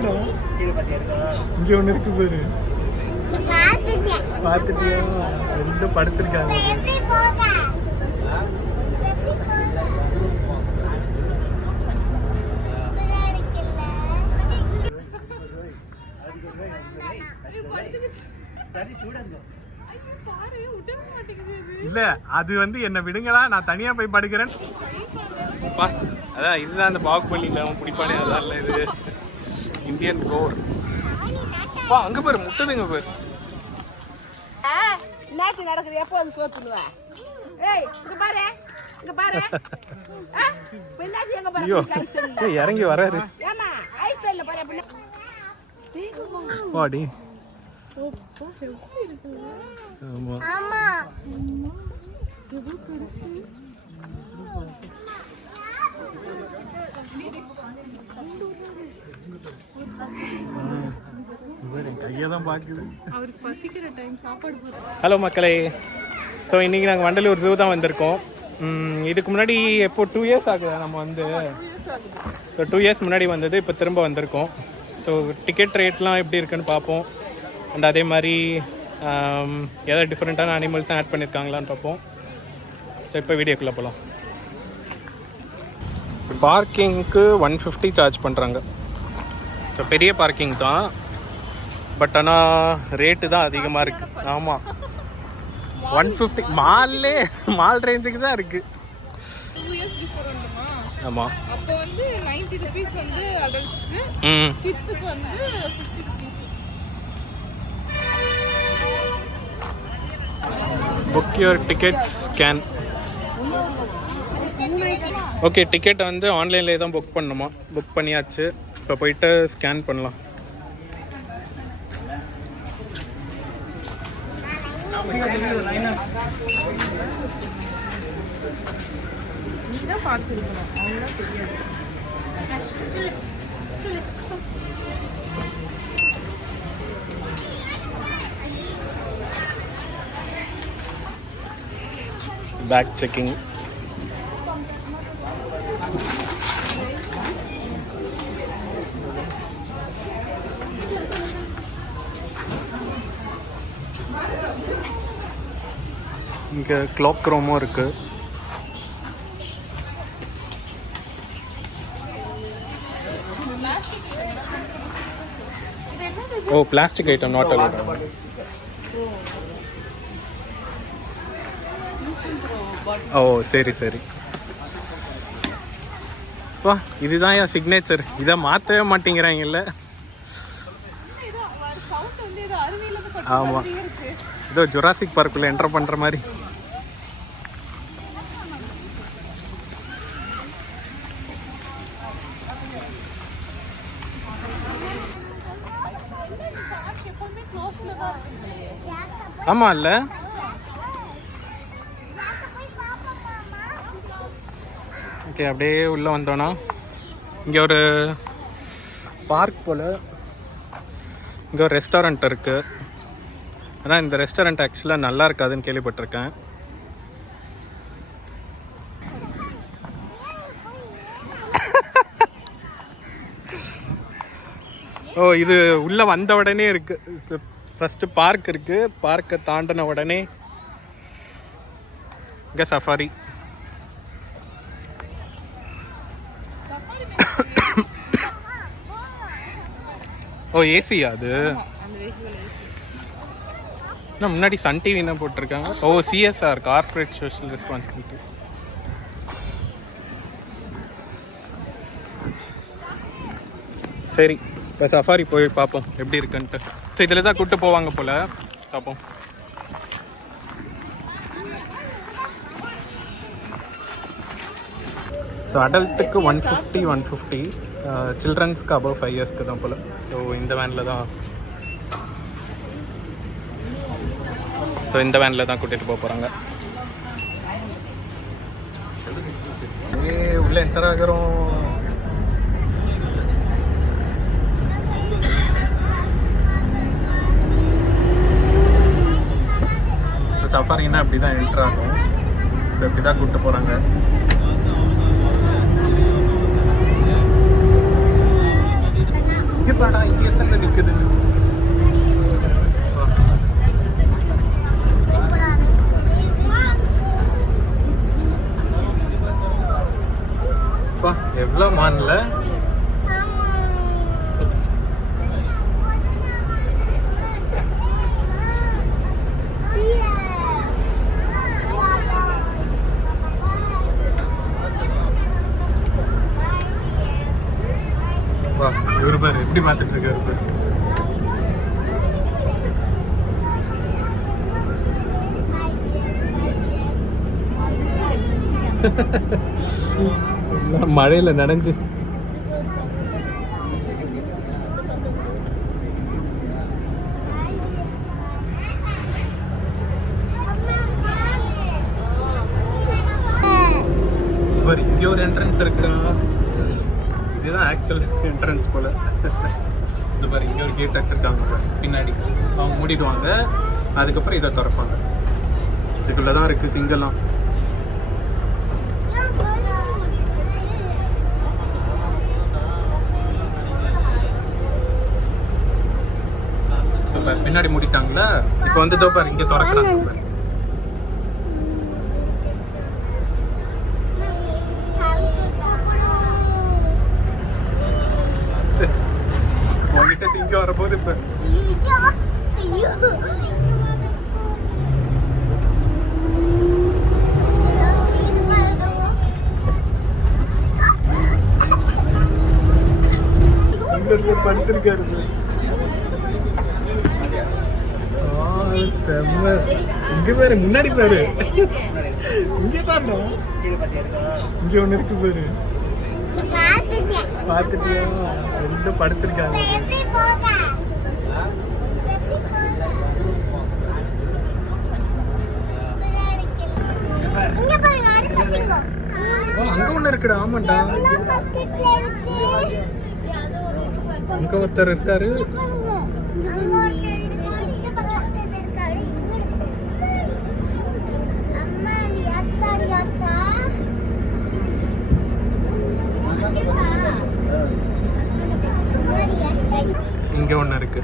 அதான்டா இங்க ஒண்ணு இருக்கு பாரு. பார்த்துட்டியா? ரெண்டும் படுத்திருக்காங்க. இல்ல அது வந்து என்ன விடுங்களா, நான் தனியா போய் படுக்கிறேன். அதான் இதுதான் அந்த பாகுபலியில அவன் பிடிப்பானே, அதான் இல்ல இது இந்தியன் கோர். அங்க பாரு முட்டுதுங்க பாரு. நாட்டு நடக்குது எப்போ வந்து சோத்துடுவா? ஏய் இங்க பாரு, இங்க பாரு. பின்னாடி எங்க பாரு, இறங்கி வராரு. ஏமா ஐஸ் இல்ல பாரு பின்ன. வாடி. ஆமா ஆமா இது பெருசு. கையதான் பாக்குது. அவருக்கு பசிக்கிற டைம் சாப்பாடு போடு. ஹலோ மக்களே, ஸோ இன்றைக்கி நாங்கள் வண்டலூர் ஜூ தான் வந்திருக்கோம். இதுக்கு முன்னாடி எப்போ 2 இயர்ஸ் ஆகுது நம்ம வந்து. ஸோ 2 இயர்ஸ் முன்னாடி வந்தது, இப்போ திரும்ப வந்திருக்கோம். ஸோ டிக்கெட் ரேட்லாம் எப்படி இருக்குன்னு பார்ப்போம். அண்ட் அதே மாதிரி ஏதாவது டிஃப்ரெண்ட்டான அனிமல்ஸும் ஆட் பண்ணியிருக்காங்களான்னு பார்ப்போம். ஸோ இப்போ வீடியோக்குள்ளே போகலாம். பார்க்கிங்க்கு 150 சார்ஜ் பண்ணுறாங்க. ஸோ பெரிய பார்க்கிங் தான், பட் ஆனால் ரேட்டு தான் அதிகமாக இருக்குது. ஆமாம் 150 மால் ரேஞ்சுக்கு தான் இருக்குது. 2 இயர்ஸ் பிஃபோர் வந்துமா? ஆமாம். அப்போ வந்து 90 rupees வந்து அடல்ட்ஸ்க்கு, கிட்ஸுக்கு வந்து 50 rupees. Book your tickets scan. Okay, டிக்கெட்டை வந்து ஆன்லைன்லேயே தான் புக் பண்ணணுமா? புக் பண்ணியாச்சு. இப்போ போயிட்டு ஸ்கேன் பண்ணலாம். நீதான் பார்த்துருக்கணும், அவங்களாம் தெரியாது. Bag checking. இங்கே கிளாக் ரூமும் இருக்குது. ஓ பிளாஸ்டிக் ஐட்டம் நாட் அலோட். ஓ சரி சரி. வா, இதுதான் என் சிக்னேச்சர். இதை மாற்றவே மாட்டேங்கிறாங்கல்ல. ஆமாம், ஏதோ ஜுராசிக் பார்க்குள்ளே என்டர் பண்ணுற மாதிரி. ஆமாம் இல்லை. ஓகே, அப்படியே உள்ளே வந்தோன்னா இங்கே ஒரு பார்க் போல். இங்கே ஒரு ரெஸ்டாரண்ட் இருக்குது. ஆனால் இந்த ரெஸ்டாரண்ட் ஆக்சுவலாக நல்லா இருக்காதுன்னு கேள்விப்பட்டிருக்கேன். ஓ இது உள்ளே வந்த உடனே இருக்குது. ஃபஸ்ட்டு பார்க் இருக்குது, பார்க்கை தாண்டின உடனே இங்கே சஃபாரி. ஓ ஏசியா அது? நான் முன்னாடி சன் டிவி என்ன போட்டிருக்காங்க. ஓ சிஎஸ்ஆர், கார்பரேட் சோஷியல் ரெஸ்பான்சிபிலிட்டி. சரி, இப்போ சஃபாரி போய் பார்ப்போம் எப்படி இருக்குன்ட்டு. ஸோ இதில் தான் கூப்பிட்டு போவாங்க போல், பார்ப்போம். ஸோ அடல்ட்டுக்கு 150, சில்ட்ரன்ஸ்க்கு அபவ் 5 இயர்ஸ்க்கு தான் போல். ஸோ இந்த வேனில் தான் கூட்டிகிட்டு போக போகிறாங்க. உள்ளே என்டர் ஆகிறோம். சஃபாரின்னா அப்படி தான் என்டர் ஆகும். ஸோ இப்படி தான் கூப்பிட்டு போகிறாங்க. இங்கே பாடா இங்கே எத்தனை நிற்குது. எவ்வளோ மான்ல இவரு பாரு எப்படி பார்த்துட்டு இருக்காரு பாரு. மழையில நனைஞ்சு இங்க ஒரு என்ட்ரன்ஸ் இருக்கா. இதுதான் ஆக்சுவல் என்ட்ரன்ஸ் போல. இந்த மாதிரி இங்கே ஒரு கேட் வச்சிருக்காங்க பின்னாடி. அவங்க மூடிடுவாங்க, அதுக்கப்புறம் இதை திறப்பாங்க. இதுக்குள்ள தான் இருக்குது சிங்கெல்லாம். பின்னாடி மூடிட்டாங்களா, இப்போ வந்து இதோ பாரு இங்கே திறக்கிறாங்க பாரு. உங்ககிட்ட சிங்கம் வரப்போது இப்ப. படுத்திருக்காரு. இங்க பாரு, முன்னாடி பாரு, இங்க பாரு, இங்க ஒண்ணு இருக்கு பாரு. பாத்துட்டியா? ரெண்டு படுத்திருக்காங்க. அங்க ஒண்ணு இருக்குடா. ஆமாண்டா, அங்க ஒருத்தர் இருக்காரு. இங்க ஒண்ணு இருக்கு.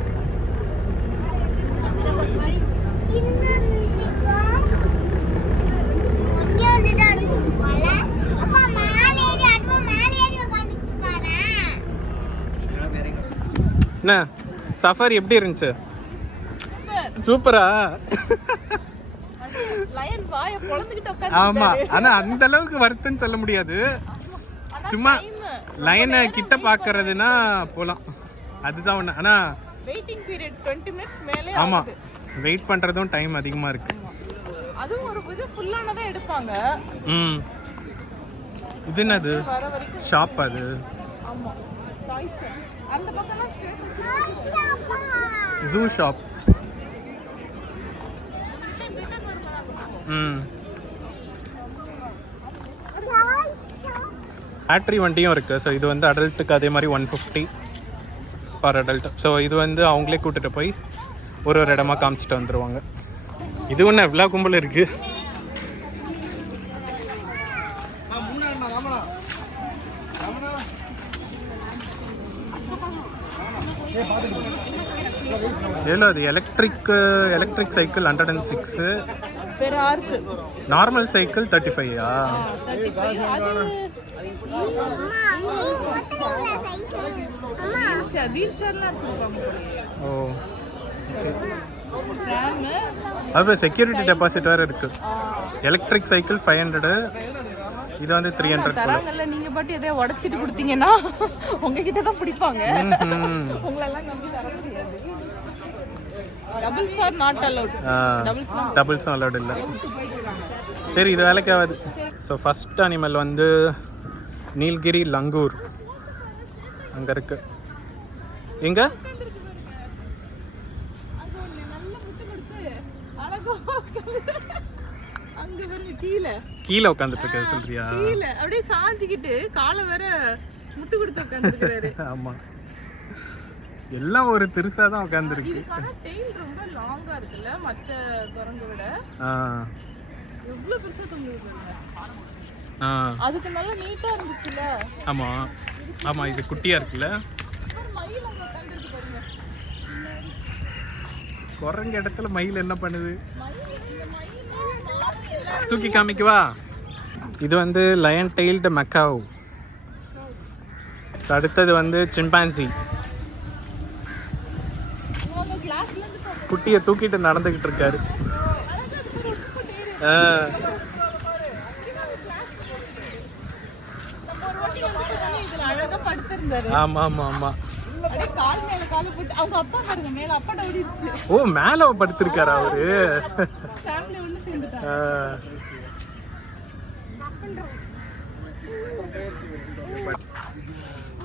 என்ன சஃபாரி எப்படி இருந்துச்சு? சூப்பரா? ஆமா, ஆனா அந்த அளவுக்கு வருத்தன்னு சொல்ல முடியாது. சும்மா லைனை கிட்ட பாக்குறதுன்னா போலாம், அதுதான் ஒண்ணு. ஆனா வெயிட்டிங் பீரியட் 20 மினிட்ஸ் மேலே. ஆமா, வெயிட் பண்றதும் டைம் அதிகமா இருக்கு. அதுவும் ஒரு இது ஃபுல்லானதா எடுப்பாங்க. இது என்னது ஷாப்? அது ஆமா, அந்த பக்கம்லாம் ஜூ ஷாப். பேட்டரி வண்டியும் இருக்குது. ஸோ இது வந்து அடல்ட்டுக்கு அதே மாதிரி 150 ஃபார் அடல்ட். ஸோ இது வந்து அவங்களே கூட்டிகிட்டு போய் ஒரு ஒரு இடமா காமிச்சிட்டு வந்துடுவாங்க. இது ஒன்று எவ்வளோ கும்பல் இருக்குது. ஏலோ அது எலக்ட்ரிக் சைக்கிள் 106. Normal cycle 35. ஓ, அது செக்யூரிட்டி டெபாசிட் வேற இருக்கு. எலக்ட்ரிக் சைக்கிள் 500, இது வந்து 300 தராங்கல்ல. நீங்க பாட்டு எதை உடைச்சிட்டு கொடுத்தீங்கன்னா உங்ககிட்ட தான் பிடிப்பாங்க. உங்களெல்லாம் நம்பி தர முடியாது. Doubles are not allowed. Doubles allowed இல்ல. சரி, இது வேலைக்கு ஆகாது. ஸோ ஃபர்ஸ்ட் அனிமல் வந்து நீலகிரி லங்கூர் அங்கே இருக்கு. எங்க கீழே உட்காந்துட்டு இருக்க சொல்றியா? அப்படியே சாஞ்சிக்கிட்டு காலை வேற முட்டு கொடுத்து உட்காந்துருக்காரு. ஆமா, எல்லாம் ஒரு திருசா தான் உட்காந்துருக்கு. ரொம்ப லாங்கா இருக்குல்ல மற்ற குரங்கை விட. எவ்வளவு பெருசா தொங்குது. அதுக்கு நல்லா நீட்டா இருந்துச்சுல. ஆமா ஆமா, இது குட்டியா இருக்குல்ல. குரங்கு இடத்துல மயில் என்ன பண்ணுது? தூக்கி காமிக்குவா? இது வந்து லயன் டெயில்டு மெக்காவ். அடுத்தது வந்து சிம்பான்சி. குட்டியை தூக்கிட்டு நடந்துகிட்டு இருக்காரு. ஆமா ஆமா ஆமா. ஓ, மேல படுத்திருக்காரு அவரு.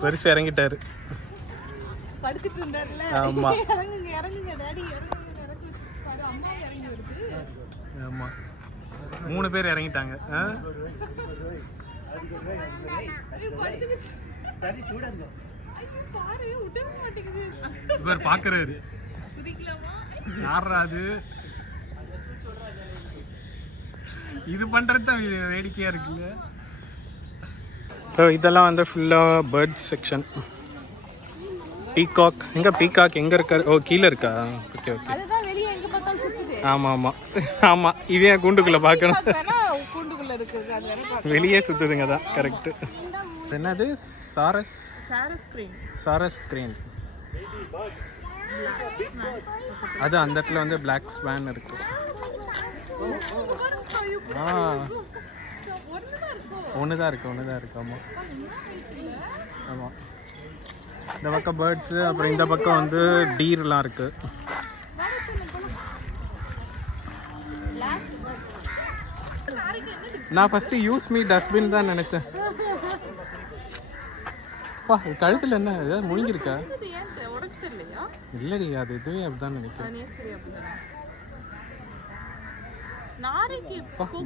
பெருசு இறங்கிட்டாரு. ஆமா ஆமா, 3 பேர் இறங்கிட்டாங்க. இவர் பாக்குறாரு, யாராது இது பண்றது தான் வேடிக்கையா இருக்குல்ல. ஸோ இதெல்லாம் வந்து ஃபுல்லாக பேர்ட்ஸ் செக்ஷன். பீகாக் எங்கே? பீகாக் எங்கே இருக்காரு? ஓ, கீழே இருக்கா? Okay okay. ஆமாம் ஆமாம் ஆமாம், இதே கூண்டுக்குள்ளே பார்க்கணும். வெளியே சுற்றுதுங்க தான். கரெக்டு. என்னது? சாரஸ் கிரேன். அது அந்த இடத்துல வந்து பிளாக் ஸ்வான் இருக்கு. ஒன்று தான் இருக்கு. ஆமாம் ஆமாம். இந்த பக்கம் பேர்ட்ஸு, அப்புறம் இந்த பக்கம் வந்து டீர்லாம் இருக்கு. நான் ஃபர்ஸ்ட் யூஸ் மீ டஸ்ட்பின் தான் நினைச்சேன். பா, கழுத்துல என்ன ஏதாவது முழுங்கிருக்கா? இல்லடி, அது இதுவே அப்படிதான் நினைக்கிறேன்.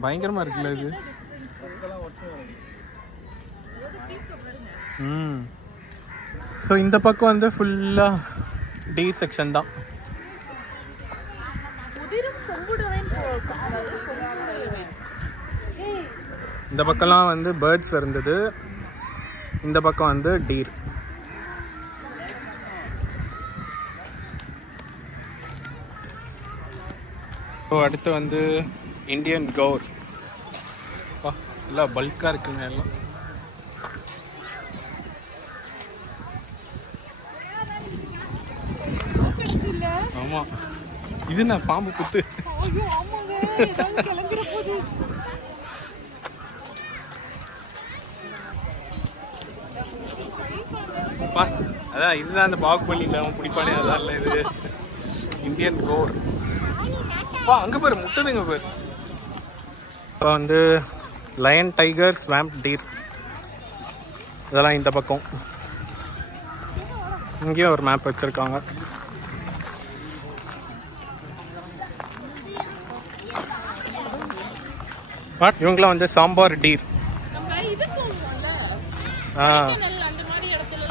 பயங்கரமா இருக்குல்ல இது. ஸோ இந்த பக்கம் வந்து ஃபுல்லா டி செக்ஷன் தான். இந்த பக்கம்லாம் வந்து பேர்ட்ஸ் இருந்தது, இந்த பக்கம் வந்து டீர். ஸோ அடுத்து வந்து இந்தியன் கௌர். எல்லாம் பல்காக இருக்குங்க எல்லாம். ஆமாம், இது என்ன பாம்பு குத்து? அதான் இதுதான் அந்த பாகுபலியில் அவன் பிடிப்பானே, அதான் இல்லை இது இந்தியன் கௌர். அங்கே பாரு, முட்டுதுங்க பாரு. இப்போ வந்து லயன், டைகர், ஸ்வாம்ப் டீர் இதெல்லாம் இந்த பக்கம். இங்கேயும் ஒரு மேப் வச்சுருக்காங்க. இவங்களாம் வந்து சாம்பார் டீர்.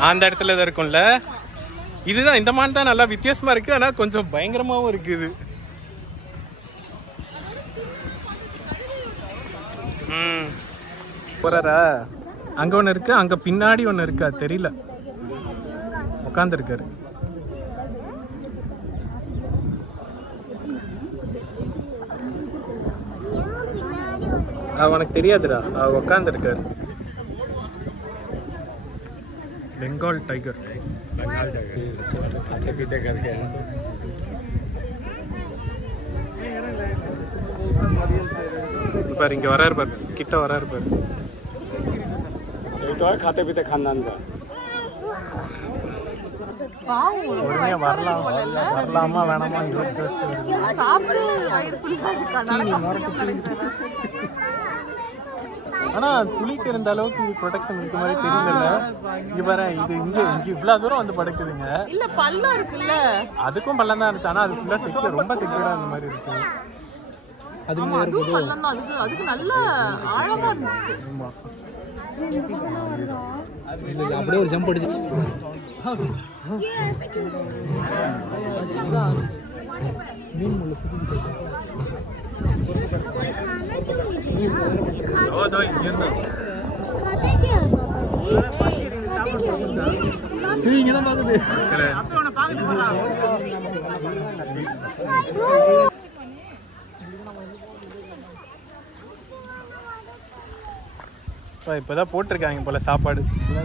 அந்த இடத்துல தான் இருக்கும்ல. இதுதான் இந்த மாதிரி தான் நல்லா வித்தியாசமா இருக்கு, ஆனால் கொஞ்சம் பயங்கரமாகவும் இருக்குது. போறாரா? அங்க ஒன்று இருக்கு, அங்க பின்னாடி ஒன்று இருக்கா தெரியல, உட்காந்துருக்காரு. அவனுக்கு தெரியாதுடா, அவ உட்காந்துருக்காரு. பெங்கால் டைகர். பாரு, இங்க வராரு பாரு, கிட்ட வராரு பாரு. खाते पीते खानदान का வரலாமா வேணாமா ஆனா துளிக்கு இருந்த அளவுக்கு இது ப்ரொடெக்ஷன் இருக்க மாதிரி தெரியல. இங்க பாரு, இது இங்க இவ்வளவு தூரம் வந்து படுக்குதுங்க. இல்ல பள்ளம் இருக்குல்ல, அதுக்கும் பள்ளம் தான் இருந்துச்சு. ஆனா அது ஃபுல்லா செக்யூர், ரொம்ப செக்யூரா அந்த மாதிரி இருக்கு. அதுக்கு நல்ல ஆழமா இருந்துச்சு. ஆமா, அப்படியே ஒரு ஜம்ப் அடிச்சு மீன் முள்ள சுத்தி இங்கதான் பாக்குது. இப்போதான் போட்டிருக்காங்க போல சாப்பாடு,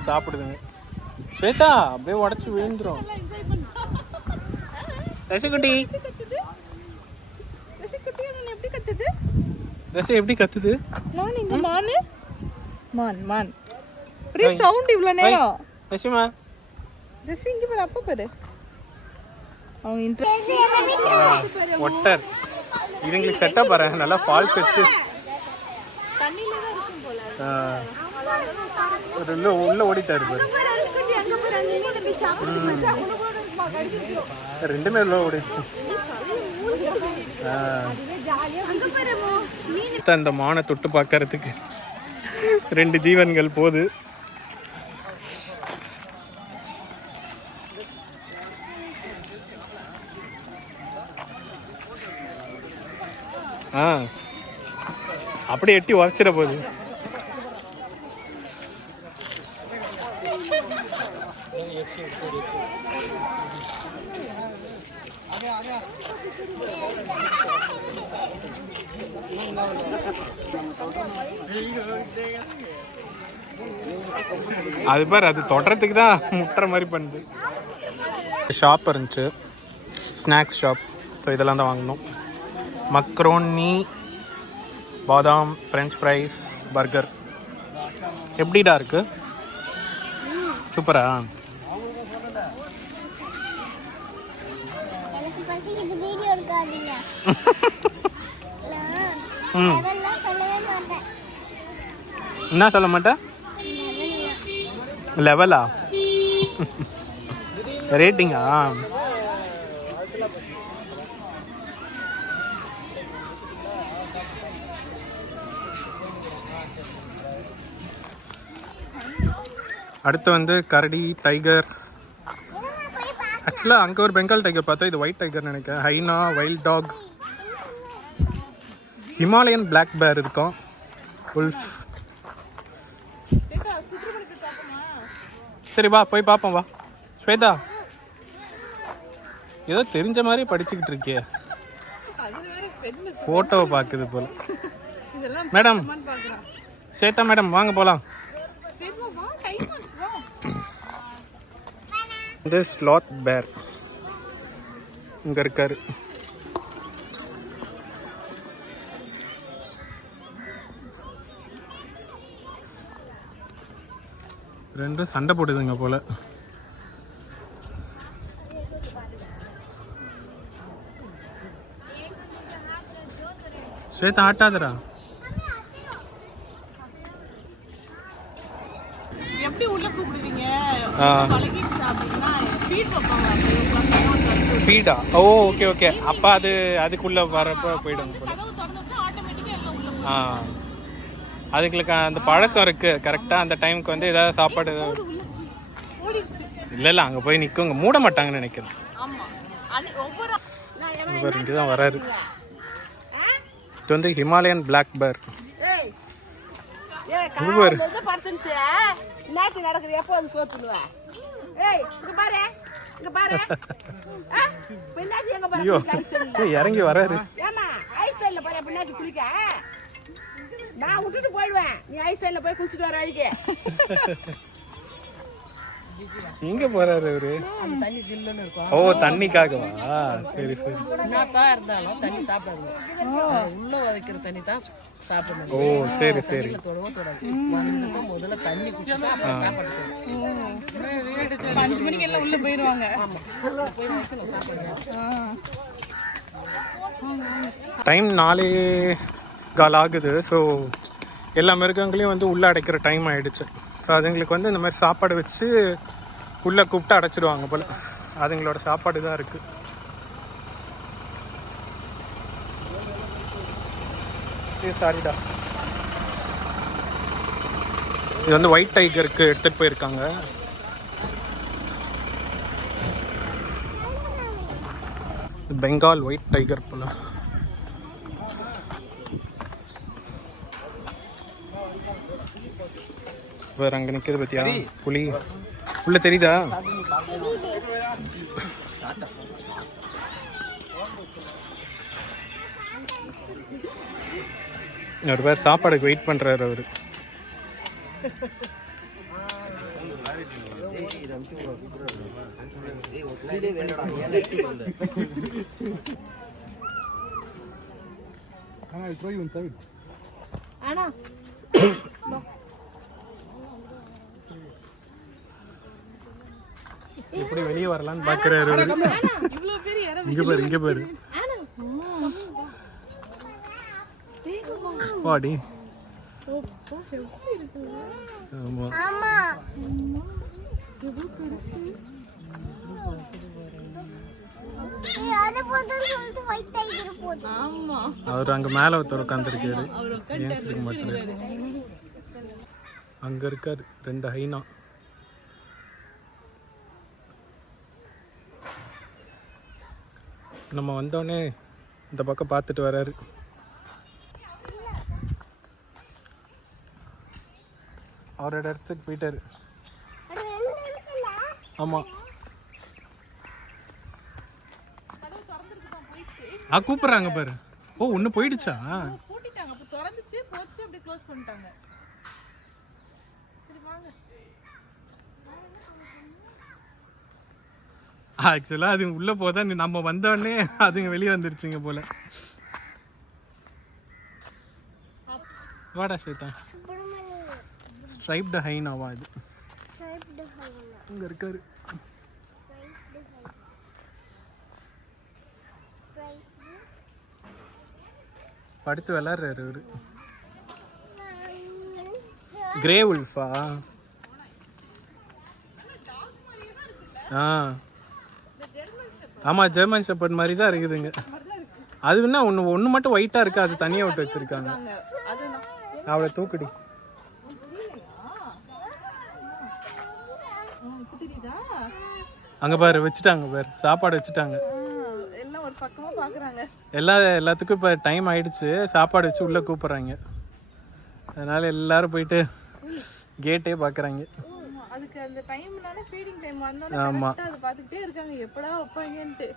சாப்பிடுதுங்க. ஸ்வேதா அப்படியே உடச்சி விழுந்துரும். ரசகுட்டி ரசம் எப்படி கத்துது? சவுண்ட் இவ்வளோ நேரம் ரசிமா ஜஸ்ட் இங்கே பாரு, அப்போ பாரு அவங்க ஒட்டர் இதுங்களுக்கு செட்டப் பாரு, நல்லா ஃபால்ஸ் வச்சு உள்ள ஓடிட்டாரு பாரு. ரெண்டுமே உள்ள ஓடிச்சு. இந்த மானை தொட்டு பார்க்கறதுக்கு 2 ஜீவன்கள் போகுது. அப்படியே எட்டி உதச்சிட போகுது. அது பாரு, அது தொடறதுக்கு தான் முட்டுற மாதிரி பண்ணுது. ஷாப் இருந்துச்சு, ஸ்நாக்ஸ் ஷாப். ஸோ இதெல்லாம் தான் வாங்கணும். மக்ரோனி, பாதாம், ஃப்ரெஞ்ச் ஃப்ரைஸ், பர்கர். எப்படிடா இருக்கு? சூப்பரா? என்ன சொல்ல மாட்டேன்? லெவலா? ரேட்டிங்கா? அடுத்து வந்து கரடி, டைகர். ஆக்சுவலாக அங்கே ஒரு பெங்கால் டைகர் பார்த்தா, இது ஒயிட் டைகர் நினைக்கிறேன். ஹைனா, வைல்ட் டாக், ஹிமாலயன் பிளாக் பேர் இருக்கும், உல்ஃப். சரி வா போய் பார்ப்போம் வா. ஸ்வேதா ஏதோ தெரிஞ்ச மாதிரி படிச்சுக்கிட்டு இருக்கியே, ஃபோட்டோவை பார்க்குது போல. மேடம், ஸ்வேதா மேடம் வாங்க போகலாம். இது ஸ்லாத் பேர் இங்கே இருக்காரு. ரெண்டும் சண்டை போடுதுங்க போல. ஸ்வேதா ஆட்டாதரா. எப்படி உள்ள கூப்பிடுவீங்க? ஃபீடா? ஓ ஓகே ஓகே. அப்போ அது அதுக்குள்ளே வரப்போ போயிடும் போல. அதுங்களுக்கு அந்த பழக்கம் இருக்குது கரெக்டாக. அந்த டைமுக்கு வந்து ஏதாவது சாப்பாடு இல்லை அங்கே போய் நிற்குங்க, மூட மாட்டாங்கன்னு நினைக்கிறேன். இவர் இங்கே தான் வராரு. இது வந்து ஹிமாலயன் பிளாக் பேர். இறங்கி வராரு. நான் விட்டுட்டு போயிடுவேன், நீ ஐஸ் லைன்ல போய் குளிச்சுட்டு வர அழுகி. எங்க போறாரு அவரு? தண்ணி ஜில்லுன்னு இருக்கும். ஓ தண்ணிக்காகவா? சரி சரி. என்னக்கா இருந்தாலும் தண்ணி சாப்பிடாது, உள்ள வைக்கிற தண்ணி தான் சாப்பிடணும். ஓ சரி சரி. தொடவும் தொடாது. முதல்ல தண்ணி குடிச்சா அப்புறம் சாப்பாடு. 5 மணிக்கு எல்லாம் உள்ள போயிடுவாங்க. போய் வைக்கணும் சாப்பாடு. டைம் 4:15 ஆகுது. ஸோ எல்லா மிருகங்களையும் வந்து உள்ளே அடைக்கிற டைம் ஆகிடுச்சு. ஸோ அதுங்களுக்கு வந்து இந்த மாதிரி சாப்பாடு வச்சு உள்ளே கூப்பிட்டு அடைச்சிடுவாங்க போல். அதுங்களோட சாப்பாடு தான் இருக்குது. சாரிடா. இது வந்து ஒயிட் டைகருக்கு எடுத்துகிட்டு போயிருக்காங்க. பெங்கால் ஒயிட் டைகர் போல. வேற அங்கே நிற்கிறது பற்றியா புலி? உள்ள தெரியுதா? ஒரு பேர் சாப்பாடுக்கு வெயிட் பண்ணுறாரு அவர். I'll throw you inside. Anna. எப்படி வெளியே வரலான்னு பார்க்குறாரு அவர். இவ்வளோ பேர் யாரும் இங்கே பாரு, இங்கே பாரு. பாடி ஆமாம். அவர் அங்கே மேலே ஒருத்தர் உட்காந்துருக்காரு. ஏன் மாட்டாரு. அங்கே இருக்காரு 2 ஹைனா. நம்ம வந்தோடனே இந்த பக்கம் பார்த்துட்டு வராரு. அவரோட இடத்துக்கு போயிட்டாரு. ஆமாம். கூப்பிட்றாங்க பாரு. ஓ, ஒன்று போயிடுச்சா? பூட்டிட்டாங்க. அப்போ திறந்துச்சு போச்சு, அப்படியே க்ளோஸ் பண்ணிட்டாங்க. சரி வாங்க. ஆக்சுவலாக அது உள்ளே போதா நம்ம வந்தோடனே அதுங்க வெளியே வந்துருச்சுங்க போல. வாடா ஸ்வேதா. ஸ்ட்ரைப்டு ஹைனாவா இது? இங்கே இருக்காரு. படுத்து விளாட்றாரு அவரு. கிரே உல்ஃபா? ஆமாம், ஜெர்மன் ஷெப்பர்ட் மாதிரி தான் இருக்குதுங்க. அது என்ன ஒன்று மட்டும் ஒயிட்டாக இருக்குது, அது தனியாக விட்டு வச்சுருக்காங்க. அவளை தூக்குடி. அங்கே பாரு வச்சுட்டாங்க பாரு, சாப்பாடு வச்சுட்டாங்க. எல்லாம் ஒரு பக்கமாக பார்க்குறாங்க. எல்லாத்துக்கும் இப்போ டைம் ஆயிடுச்சு, சாப்பாடு வச்சு உள்ளே கூப்பிட்றாங்க. அதனால எல்லாரும் போயிட்டு கேட்டே பார்க்குறாங்க. அதுக்கு அந்த டைம்னால ஃபீடிங் டைம் வந்தோனே கரெக்ட்டா அது பார்த்துட்டே இருக்காங்க, எப்படா வைப்பாங்கன்ட்டு.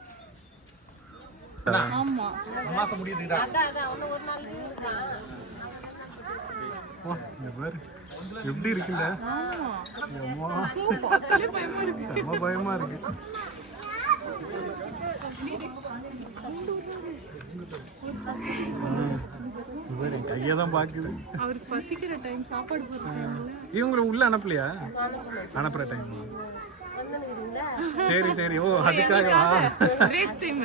ஆமா அம்மாக்கு முடியுதுடா. அதான் ஒரு நாள் இருக்கான். ஓ, இந்த பாரு எப்படி இருக்குல்ல? ஆமா செம்ம பயமா இருக்கு. கையை தான் பாக்குது. அவருக்கு பசிக்கிற டைம், சாப்பாடு போடுறாங்க. இவங்களை உள்ள அனுப்பலையா? அனுப்புற டைம். சரி சரி. ஓ, அதுக்காக ரேஸ் டைம்.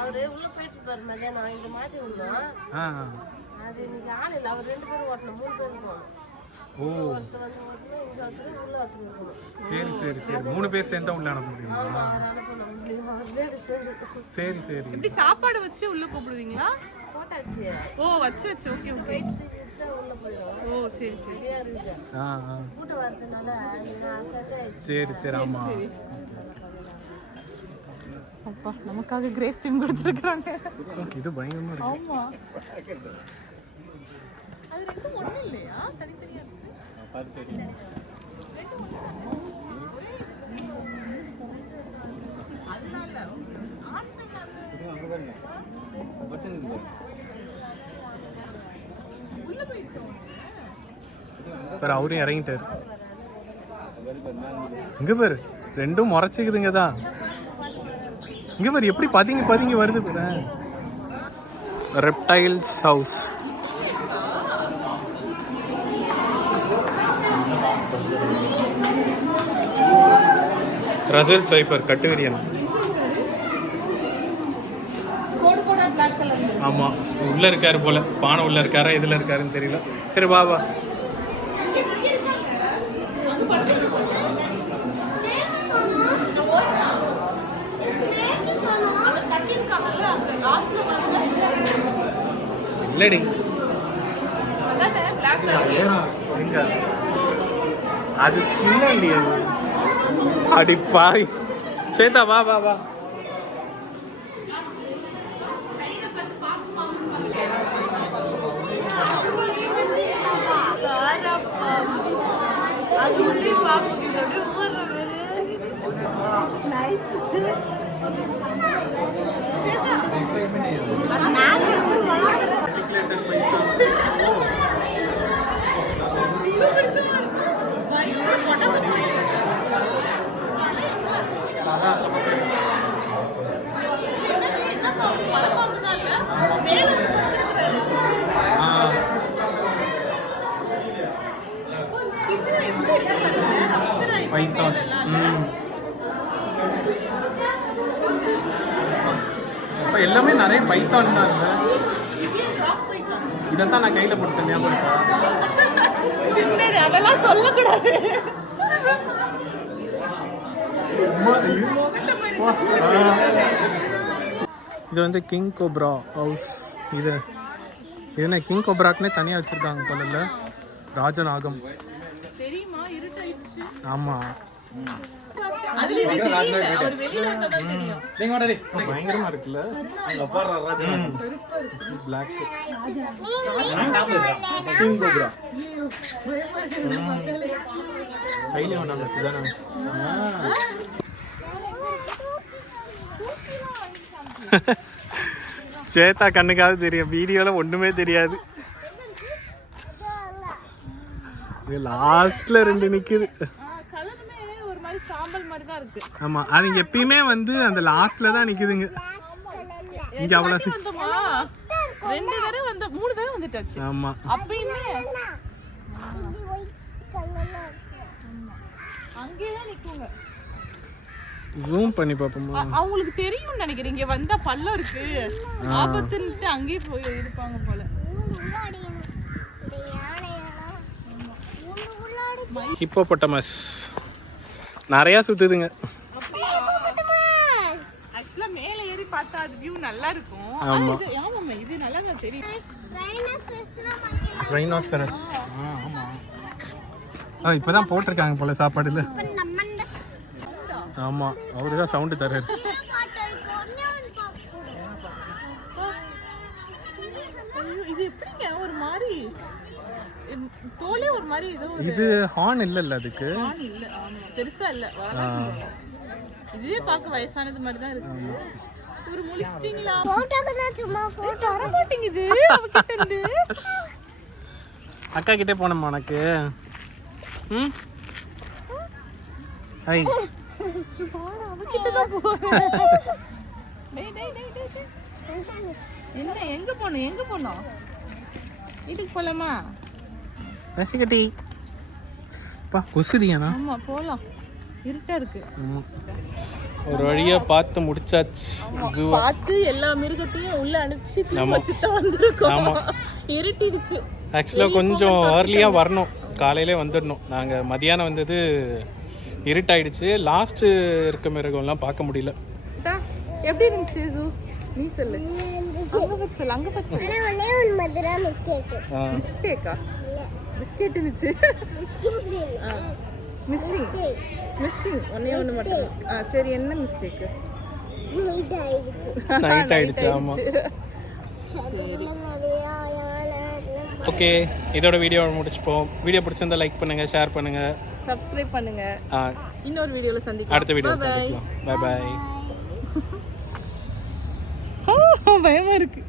அவரு உள்ள போயிட்டு பாரு மதியானம் இங்க மாத்தி விடணும். அது இன்னைக்கு ஆள் இல்லை, அவர் 2 பேரும் ஓட்டணும், 3 பேரும் போகணும். ஓ, ஒருத்தர் வந்து ஓட்டணும், இங்க ஒருத்தர் உள்ள ஒருத்தர் இருக்கணும். சரி சரி சரி. 3 பேர் சேர்ந்தா உள்ள அனுப்ப முடியுமா? அவர் அனுப்பணும். அவர் லேடிஸ் சரி சரி. எப்படி சாப்பாடு வச்சு உள்ள கூப்பிடுவீங்களா? போட்டாச்சு. ஓ, வச்சு ஓகே ஓகே. உள்ள போயிடும். ஓ சரி சரி. கூட்ட வரதுனால சரி சரி. ஆமா. அப்பா, நமக்காக கிரேஸ் டீம் கொடுத்துருக்காங்க. இது பயங்கரமா இருக்கு. ஆமா. அது ரெண்டும் ஒண்ணு இல்லையா? தனித்தனியா இருக்கு. பாத்து தெரியும். அதனால உள்ள போயிடுச்சு. பாரு, அவரும் இறங்கிட்டாரு. இங்க பாரு, ரெண்டும் முறைச்சிக்குதுங்க தான். இங்க பாரு எப்படி பதுங்கி பதுங்கி வருது பாரு. Reptiles house. ரசல் ஸ்வைப்பர் கட்டுவிரியன். ஆமா, உள்ள இருக்காரு போல. பானை உள்ள இருக்காரா இதுல இருக்காருன்னு தெரியல. சரி வா வா. இல்லடி, அது இல்லடி. அடி பாய். ஸ்வேதா வா வா வா. அது பைத்தான். அப்போ எல்லாமே நிறைய பைத்தான் தான் இல்லை. இதைத்தான் நான் கையில் பிடிச்சேன் ஞாபகம் இருக்கா? அதெல்லாம் சொல்லக்கூடாது. இது வந்து கிங் கோப்ரா ஹவுஸ். இது என்ன கிங் கோப்ராக்குன்னே தனியாக வச்சுருக்காங்க போல இல்லை? ராஜநாகம் தெரியுமா? இருட்டாயிடுச்சு. ஆமாம், அதுலயுமே தெரியல. அவர் வெளியில வந்தா தான் தெரியும். பயங்கரமாக இருக்குல்ல? பிளாக் கிங் கோப்ரா கையிலே ஒன்றாங்க சுதானா. சேத்தா கண்ணுக்காவது தெரியும், வீடியோவில் ஒன்றுமே தெரியாது. லாஸ்ட்ல 2 நிக்குது. கலருமே ஒரு மாதிரி சாம்பல் மாதிரி தான் இருக்கு. ஆமா, அது எப்பயுமே வந்து அந்த லாஸ்ட்ல தான் நிக்குதுங்க. இங்க அவ்வளவு வந்தோமா 2 தடவை வந்த 3 தடவை வந்துட்டாச்சு. ஆமா, அப்பயுமே அங்கேயே தான் நிக்குங்க. ஜூம் பண்ணி பாப்போமா? அவங்களுக்கு தெரியும் நினைக்கிறேன் இங்க வந்தா பள்ளம் இருக்கு ஆபத்துன்னுட்டு அங்கேயே போய் இருப்பாங்க போல. ஹிப்போபொட்டமஸ் நிறைய சுத்துதுங்க. ஆக்சுவலா மேல ஏறி பார்த்தா அது வியூ நல்லா இருக்கும். ஆமா, ஆமாமா, இது நல்லா தான் தெரியும். ரைனோசரஸ். ஆமா, இப்பதான் போட்டிருக்காங்க போல சாப்பாடுல. ஆமா, அவருதான் சவுண்டு தர்றாரு. இது எப்படிங்க ஒரு மாதிரி தோலே ஒரு மாதிரி இது ஹார்ன் இல்ல அதுக்கு. ஹார்ன் இல்ல. ஆமா, பெருசா இல்ல. இதுவே பார்க்க வயசானது மாதிரி தான் இருக்கு. ஒரு முழிச்சிட்டீங்களா? போட்டோக்கு தான் சும்மா போட்டோ வர மாட்டேங்குது அவகிட்ட இருந்து. அக்கா கிட்டே போனோம் உனக்கு. ஹாய், அவகிட்ட தான் போறேன். என்ன எங்க போனோம்? வீட்டுக்கு போலாமா? ரசிகட்டி பா குசுதியானா? ஆமா, போலாம். இருட்டா இருக்கு. ஒரு வழியா பார்த்து முடிச்சாச்சு. பார்த்து எல்லா மிருகத்தையும் உள்ள அனுப்பிச்சு திரும்ப வச்சுட்டு வந்திருக்கோம். இருட்டிடுச்சு. ஆக்சுவலாக கொஞ்சம் ஏர்லியாக வரணும், காலையிலே வந்துடணும். நாங்கள் மதியானம் வந்தது இருட்டாயிடுச்சு. லாஸ்ட்டு இருக்க மிருகம்லாம் பார்க்க முடியல. எப்படி இருந்துச்சு ஜூ? நீ சொல்லு. அங்க பச்சை மிஸ்டேக்கா? பிஸ்கெட் இருந்துச்சு. மிஸ்ஸிங் ஒன்னே ஒன்று மட்டும். சரி, என்ன மிஸ்டேக்கு? நைட் ஆயிடுச்சு. ஆமாம், ஓகே, இதோட வீடியோ முடிச்சுப்போம். வீடியோ பிடிச்சிருந்தா லைக் பண்ணுங்க, ஷேர் பண்ணுங்க, சப்ஸ்கிரைப் பண்ணுங்க. இன்னொரு வீடியோல சந்திக்கலாம். அடுத்த வீடியோல சந்திக்கலாம். Bye bye. பயமா இருக்கு.